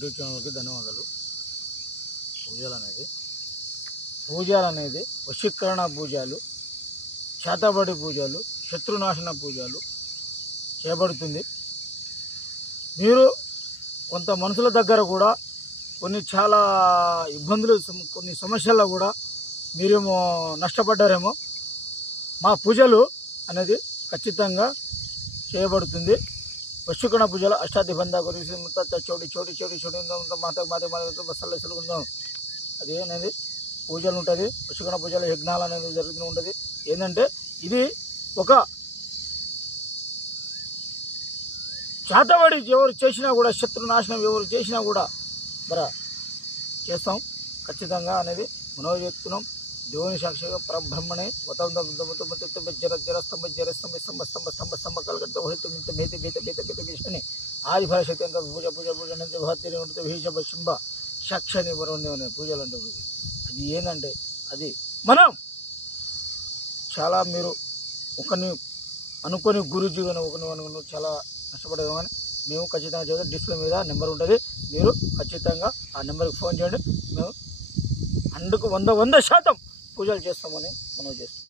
YouTube ఛానల్కి ధన్యవాదాలు. పూజలు అనేది పూజలు అనేది వశీకరణ పూజలు చేతబడి పూజలు శత్రునాశన పూజలు చేయబడుతుంది మీరు కొంత మనుషుల దగ్గర కూడా కొన్ని చాలా ఇబ్బందులు కొన్ని సమస్యల్లో కూడా మీరేమో నష్టపడ్డారేమో. మా పూజలు అనేది ఖచ్చితంగా చేయబడుతుంది. వశుకణ పూజలు అష్టాధిబంధ గురించి ముత్త చోటి చోటి చోటి చోటి మాత మాట మాట మసాలా ఉందాం? అది అనేది పూజలు ఉంటుంది పశుగణ పూజలు యజ్ఞాలు అనేది జరుగుతూ ఉంటుంది. ఏంటంటే ఇది ఒక చేతబడి ఎవరు చేసినా కూడా శత్రు నాశనం ఎవరు చేసినా కూడా మరి చేస్తాం. ఖచ్చితంగా అనేది మనో దేవుని సాక్షిగా పరబ్రహ్మణే జర జర స్తంభ జర స్తంభ స్తంభ స్తంభ స్తంభ స్తంభ మేత భీషణి ఆది అంత పూజ పూజ పూజ భారతీయ భక్తిని ఉంటుంది భీషభ శుంభ సాక్షని వరుణ్యం పూజలు అంటే అది ఏంటంటే అది మనం చాలా మీరు ఒకరిని అనుకొని గురుజీ అని ఒకరిని అనుకుని చాలా నష్టపడేది కానీ మేము ఖచ్చితంగా చేద్దాం డిస్ప్లే మీద నెంబర్ ఉంటుంది మీరు ఖచ్చితంగా ఆ నెంబర్కి ఫోన్ చేయండి మేము అందుకు వంద వంద శాతం పూజలు చేస్తామని మనం చేస్తాం